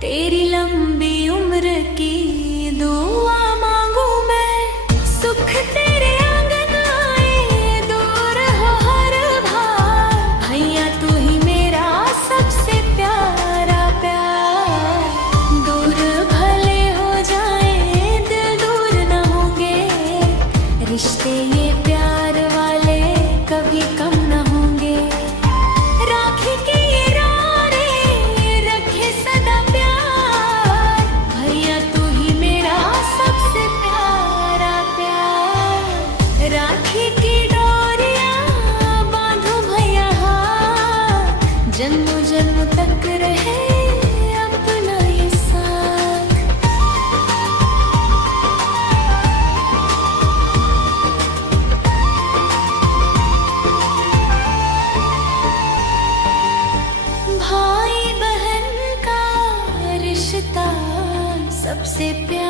तेरी लंबी उम्र की दुआ मांगू मैं, सुख तेरे आंगन आए, दूर हो हर भार। भैया तू ही मेरा सबसे प्यारा प्यार। दूर भले हो जाए दिल दूर न होंगे, रिश्ते ये प्यार वाले कभी कम न होंगे। राखी के ये रारे रखे सदा प्यार, भैया तू ही मेरा सबसे प्यारा प्यार। राखी की डोरियां बांधो भैया हाथ, जन्मों जन्म तक रहे अपना ये साथ। भाई बहन का रिश्ता सबसे प्यारा